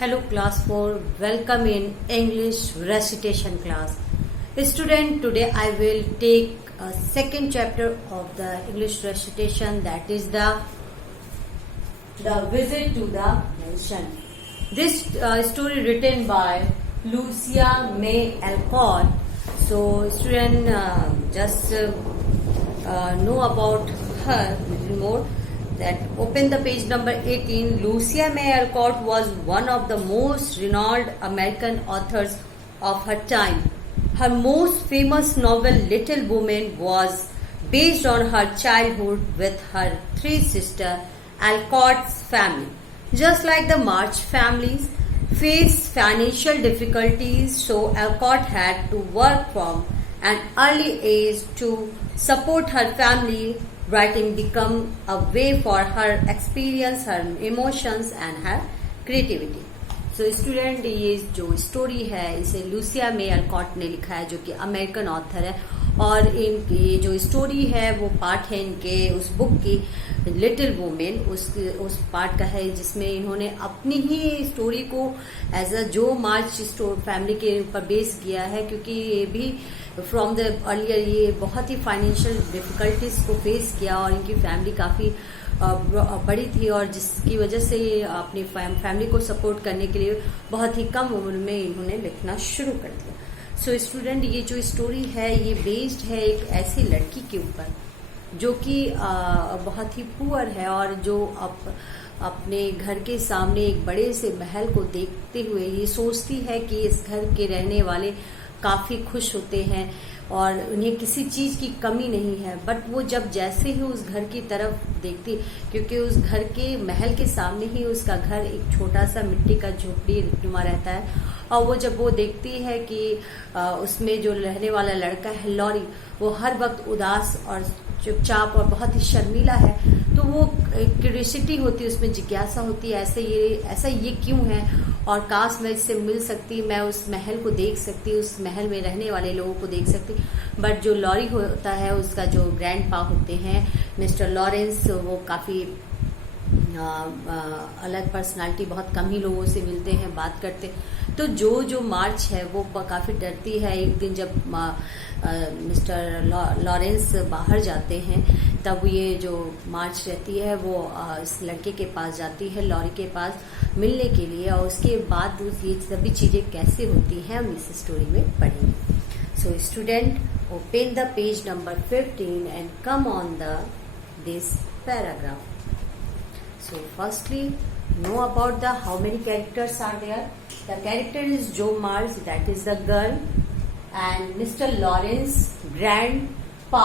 Hello class 4, welcome in English recitation class. Student, today I will take a second chapter of the English recitation, that is the visit to the mansion. This story written by Lucia May Alcott. So student, just know about her a little more. That open the page number 18. Lucia May Alcott was one of the most renowned American authors of her time. Her most famous novel, Little Women, was based on her childhood with her three sisters, Alcott's family. Just like the March families faced financial difficulties, so Alcott had to work from an early age to support her family. Writing become a way for her experience, her emotions and her creativity. So student, ये जो story है इसे Lucia मे Olcott ने लिखा है, जो कि American author है, और इनकी जो स्टोरी है वो पार्ट है इनके उस बुक की लिटिल वुमेन, उस पार्ट का है जिसमें इन्होंने अपनी ही स्टोरी को एज अ जो मार्च फैमिली के ऊपर बेस किया है, क्योंकि ये भी फ्रॉम द अर्लियर ये बहुत ही फाइनेंशियल डिफिकल्टीज को फेस किया और इनकी फैमिली काफ़ी बड़ी थी, और जिसकी वजह से अपनी फैमिली को सपोर्ट करने के लिए बहुत ही कम उम्र में इन्होंने लिखना शुरू कर दिया. सो स्टूडेंट, ये जो स्टोरी है ये बेस्ड है एक ऐसी लड़की के ऊपर जो कि बहुत ही पुअर है और जो अपने घर के सामने एक बड़े से महल को देखते हुए ये सोचती है कि इस घर के रहने वाले काफ़ी खुश होते हैं और उन्हें किसी चीज़ की कमी नहीं है. बट वो जब जैसे ही उस घर की तरफ देखती, क्योंकि उस घर के महल के सामने ही उसका घर एक छोटा सा मिट्टी का झोपड़ी नुमा रहता है, और वो जब वो देखती है कि उसमें जो रहने वाला लड़का है लॉरी, वो हर वक्त उदास और चुपचाप और बहुत ही शर्मीला है, तो वो क्यूरियोसिटी होती है, उसमें जिज्ञासा होती है ऐसा ये क्यों है, और काश मैं इससे मिल सकती, मैं उस महल को देख सकती, उस महल में रहने वाले लोगों को देख सकती. बट जो लॉरी होता है, उसका जो ग्रैंड पा होते हैं मिस्टर लॉरेंस, वो काफ़ी अलग पर्सनालिटी, बहुत कम ही लोगों से मिलते हैं, बात करते. तो जो मार्च है वो काफ़ी डरती है. एक दिन जब मिस्टर लॉरेंस बाहर जाते हैं, तब ये जो मार्च रहती है वो इस लड़के के पास जाती है, लॉरी के पास मिलने के लिए, और उसके बाद ये सभी चीज़ें कैसे होती हैं हम इस स्टोरी में पढ़ेंगे. So student, open the page number 15 and come on this paragraph. So firstly, know about the how many characters are there. The character is Jo March, that is the girl, and Mr. Lawrence, grandpa,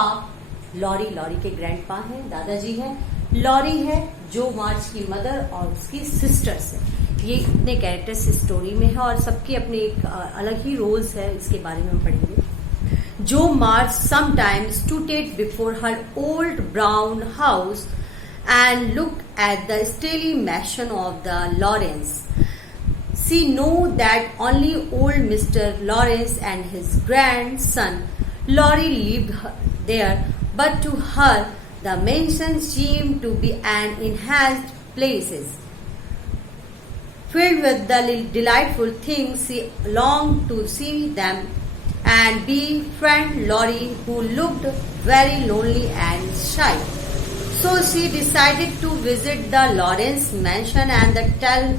Laurie के grandpa हैं, दादाजी हैं, lorry है जो मार्च की mother और उसकी sisters है. ये इतने कैरेक्टर्स इस स्टोरी में है और सबके अपने एक अलग ही रोल्स है, इसके बारे में हम पढ़ेंगे. जो मार्च sometimes stood before her old brown house and looked at the stately mansion of the Lawrence. She knew that only old Mr. Lawrence and his grandson Laurie lived there, but to her the mansion seemed to be an enhanced place, filled with the delightful things. She longed to see them and befriend Laurie, who looked very lonely and shy. So she decided to visit the Lawrence mansion and tell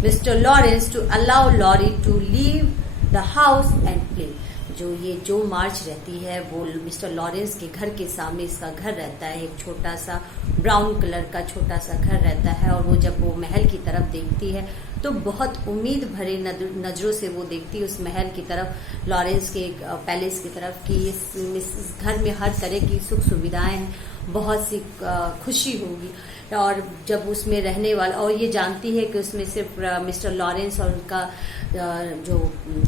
Mr. Lawrence to allow Laurie to leave the house and play. जो मार्च रहती है वो mister Lawrence के घर के सामने इसका घर रहता है, एक छोटा सा ब्राउन कलर का छोटा सा घर रहता है, और वो जब वो महल की तरफ देखती है तो बहुत उम्मीद भरे नजरों से वो देखती है उस महल की तरफ, लॉरेंस के पैलेस की तरफ, कि इस घर में हर तरह की सुख सुविधाएं हैं, बहुत सी खुशी होगी, और जब उसमें रहने वाला, और ये जानती है कि उसमें सिर्फ मिस्टर लॉरेंस और उनका जो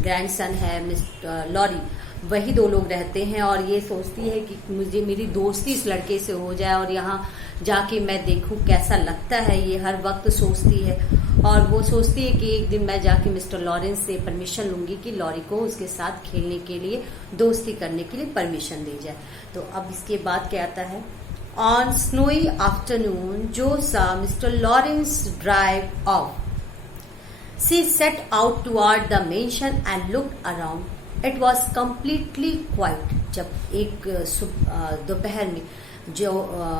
ग्रैंडसन है मिस्टर लॉरी, वही दो लोग रहते हैं, और ये सोचती है कि मुझे मेरी दोस्ती इस लड़के से हो जाए और यहाँ जाके मैं देखूं कैसा लगता है, ये हर वक्त सोचती है. और वो सोचती है कि एक दिन मैं जाके मिस्टर लॉरेंस से परमिशन लूंगी कि लॉरी को उसके साथ खेलने के लिए, दोस्ती करने के लिए परमिशन दे जाए. तो अब इसके बाद क्या आता है. On snowy afternoon, Jo saw Mr. Lawrence drive off. She set out toward the mansion and looked around. It was completely quiet. जब एक दोपहर में जो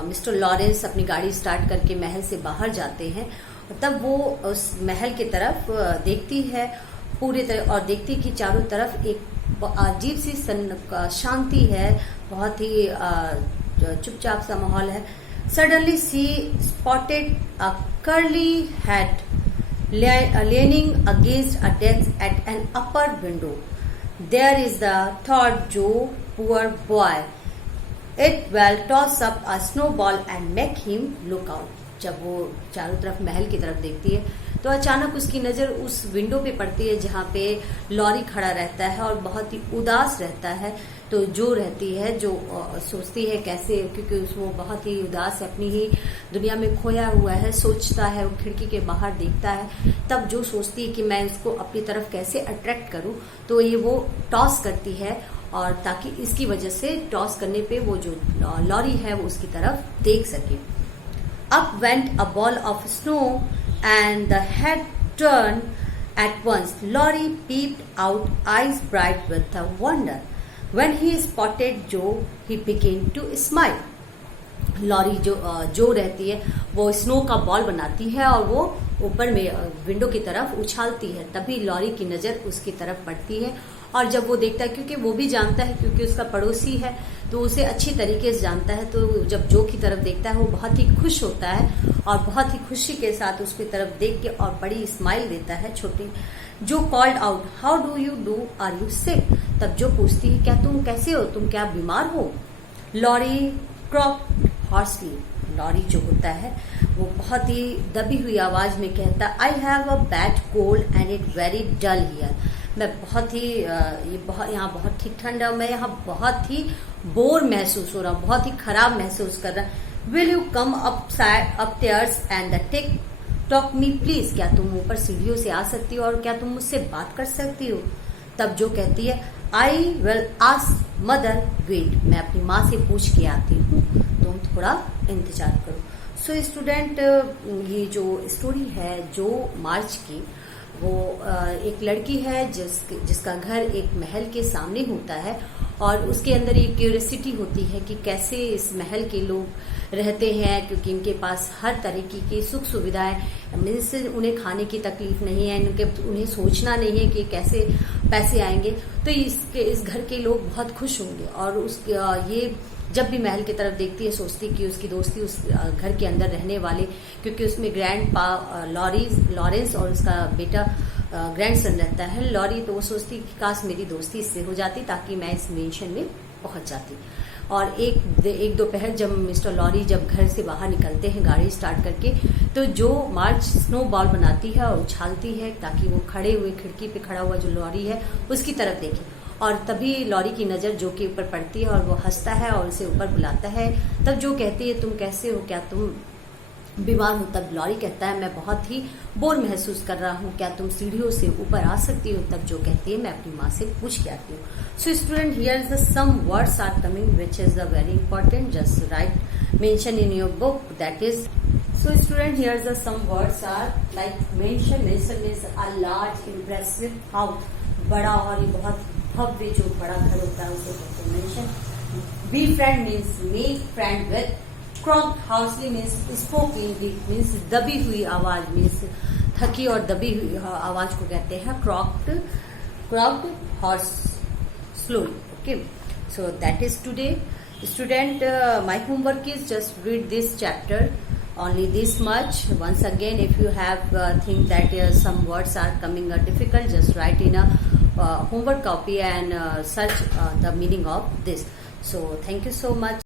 मिस्टर लॉरेंस अपनी गाड़ी स्टार्ट करके महल से बाहर जाते हैं, तब वो उस महल की तरफ देखती है पूरी तरह, और देखती कि चारों तरफ एक अजीब सी शांति है, बहुत ही चुपचाप सा माहौल है. Suddenly she spotted a curly head leaning against a desk at an upper window. There is the thought, Joe, poor boy. It will toss up a snowball and make him look out. जब वो चारों तरफ महल की तरफ देखती है तो अचानक उसकी नजर उस विंडो पे पड़ती है जहाँ पे लॉरी खड़ा रहता है और बहुत ही उदास रहता है. तो जो रहती है, जो सोचती है कैसे, क्योंकि वो बहुत ही उदास है, अपनी ही दुनिया में खोया हुआ है, सोचता है, वो खिड़की के बाहर देखता है. तब जो सोचती है कि मैं इसको अपनी तरफ कैसे अट्रैक्ट करूं, तो ये वो टॉस करती है, और ताकि इसकी वजह से टॉस करने पे वो जो लॉरी है वो उसकी तरफ देख सके. Up went a ball of snow and the head turned at once. Laurie peeped out, eyes bright with wonder. When he spotted Joe, he began to smile. Laurie जो रहती है वो स्नो का बॉल बनाती है और वो ऊपर में विंडो की तरफ उछालती है. तभी लॉरी की नजर उसकी तरफ पड़ती है, और जब वो देखता है, क्योंकि वो भी जानता है, क्योंकि उसका पड़ोसी है तो उसे अच्छी तरीके से जानता है, तो जब जो की तरफ देखता है वो बहुत ही खुश होता है और बहुत ही खुशी के साथ उसकी तरफ देख के और बड़ी स्माइल देता है. छोटी जो called out, how do you do, are you sick. तब जो पूछती है, क्या तुम कैसे हो, तुम क्या बीमार हो. लॉरी क्रॉक्ड हॉर्सली. लॉरी जो होता है वो बहुत ही दबी हुई आवाज में कहता, I have a bad cold and it very dull here. मैं बहुत ही यहाँ बहुत ही ठंड है, मैं यहाँ बहुत ही बोर महसूस हो रहा हूँ, बहुत ही खराब महसूस कर रहा हूँ. Will you come upstairs and take talk me please. क्या तुम ऊपर सीढ़ियों से आ सकती हो और क्या तुम मुझसे बात कर सकती हो. तब जो कहती है, I will ask mother wait. मैं अपनी माँ से पूछ के आती हूँ, तुम थोड़ा इंतजार करो. सो स्टूडेंट, ये जो स्टोरी है जो मार्च की, वो एक लड़की है जिसका घर एक महल के सामने होता है, और उसके अंदर एक क्यूरियोसिटी होती है कि कैसे इस महल के लोग रहते हैं, क्योंकि इनके पास हर तरीके की सुख सुविधाएं, मीन्स उन्हें खाने की तकलीफ नहीं है, उन्हें सोचना नहीं है कि कैसे पैसे आएंगे. तो इस घर के लोग बहुत खुश होंगे, और ये जब भी महल की तरफ देखती है सोचती कि उसकी दोस्ती उस घर के अंदर रहने वाले, क्योंकि उसमें ग्रैंड पा लॉरेंस और उसका बेटा ग्रैंडसन रहता है लॉरी. तो वो सोचती कि काश मेरी दोस्ती इससे हो जाती ताकि मैं इस मेंशन में पहुंच जाती. और एक दोपहर जब मिस्टर लॉरी जब घर से बाहर निकलते हैं गाड़ी स्टार्ट करके, तो जो मार्च स्नो बॉल बनाती है और उछालती है ताकि वो खड़े हुए खिड़की पे खड़ा हुआ जो लॉरी है उसकी तरफ देखे. और तभी लॉरी की नजर जो के ऊपर पड़ती है और वो हंसता है और उसे ऊपर बुलाता है. तब जो कहती है, तुम कैसे हो, क्या तुम बीमार हो. तब लॉरी कहता है, मैं बहुत ही बोर महसूस कर रहा हूँ, क्या तुम सीढ़ियों से ऊपर आ सकती हो. तब जो कहती है, मैं अपनी माँ से पूछ के आती हूँ. So student, here is the some words are coming which is the very important. Just write mention in your book, that is. So student, here is the some words are like mention is a large impressive house. बड़ा और बहुत भव्य जो बड़ा घर होता है उसे कहते हैं mention. Be friend means make friend with. Croaked hoarsely means spokely means दबी हुई आवाज, मीन्स थकी और दबी हुई आवाज को कहते हैं croaked horse slowly. Okay, so that is today. Student, my homework is just read this chapter, only this much. Once again, if you have think that some words are coming difficult, just write in a homework copy and search the meaning of this. So thank you so much.